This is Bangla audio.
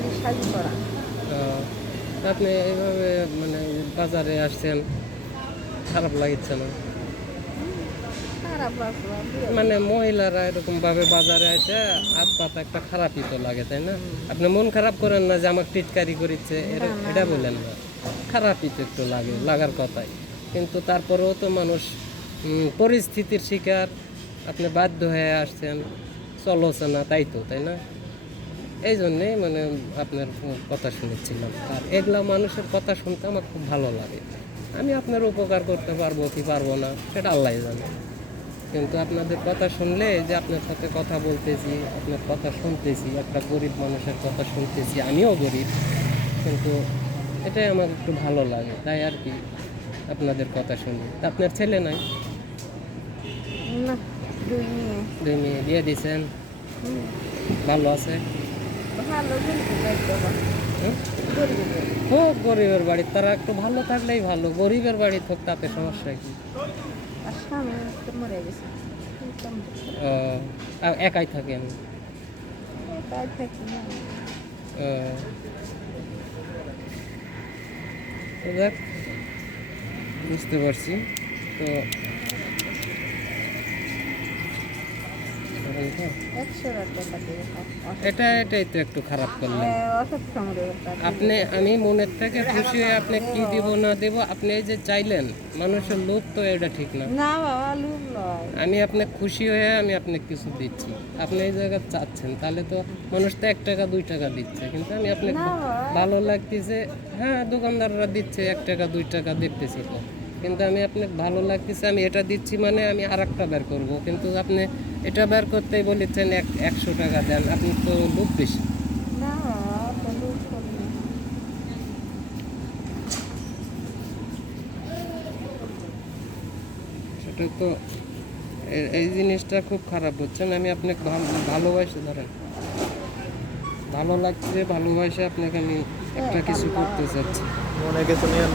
বাড়ির সাজি করা। আহ, আপনি এইভাবে মানে বাজারে আসছেন, খারাপ লাগছে না? খারাপ লাগলো মানে মহিলারা এরকম ভাবে বাজারে আসে হাত পাতা একটা খারাপই তো লাগে, তাই না? আপনি মন খারাপ করেন না যে আমার টিটকারি করেছে, এটা বললেন না। খারাপই তো একটু লাগে, লাগার কথাই। কিন্তু তারপরেও তো মানুষ পরিস্থিতির শিকার, আপনি বাধ্য হয়ে আসছেন, চলছে না, তাই তো, তাই না? এই জন্যেই মানে আপনার কথা শুনেছিলাম। আর এগুলা মানুষের কথা শুনতে আমার খুব ভালো লাগে। আমি আপনার উপকার করতে পারবো কি পারবো না সেটা আল্লাহ জানে। কিন্তু আপনাদের কথা শুনলে, যে আপনার সাথে কথা বলতেছি, আপনার কথা শুনতেছি, একটা গরিব মানুষের কথা শুনতেছি, আমিও গরিব, কিন্তু এটাই আমার একটু ভালো লাগে, তাই আর কি আপনাদের কথা শুনি। তা আপনার ছেলে নাই? না, দুই মেয়ে। 2 মেয়ে বিয়ে দিয়েছেন? হুম, ভালো আছে? ভালো গরিবের বাড়ি বাবা। হুম? গরিবের বাড়ি। হোক গরিবের বাড়ি, তারা একটু ভালো থাকলেই ভালো। গরিবের বাড়ি হোক, তাতে সমস্যা কি? আর স্বামী তো মরে গেছে। ইনকাম ও, আর একাই থাকেন? একাই থাকি না। ও, তো যাক, বুঝতে পারছি। তো 100 টাকা দিয়ে এটাই তো একটু খারাপ করলেন অসৎ সংগ্রহ আপনি। আমি মনের থেকে খুশি হয়ে আপনি কি দিব না দেব, আপনি এই যে চাইলেন, মানুষের লোভ তো এটা ঠিক না। না বাবা, লোভ নয়। আমি আপনি খুশি হয়ে আমি আপনাকে কিছু দিচ্ছি, আপনি এই জায়গায় চাচ্ছেন, তাহলে তো মানুষ তো 1 টাকা 2 টাকা দিচ্ছে, কিন্তু আমি আপনাকে না বাবা। ভালো লাগতেছে। হ্যাঁ, দোকানদাররা দিচ্ছে 1 টাকা 2 টাকা দেখতেছি তো, কিন্তু আমি আপনাকে ভালো লাগতেছে, আমি এটা দিচ্ছি মানে আমি আর একটা বের করবো, কিন্তু আপনি এটা বের করতেই বলেছেন 100 টাকা দেন, আপনি তো লোভ বেশি। না বাবা, অত লোভ করি না। সেটা তো এই জিনিসটা খুব খারাপ হচ্ছে না। আমি আপনাকে ভালোবাসি, ধরেন ভালো লাগছে, ভালোবাসে আপনাকে আমি একটা কিছু করতে চাচ্ছি। মনে কিছু নিয়ে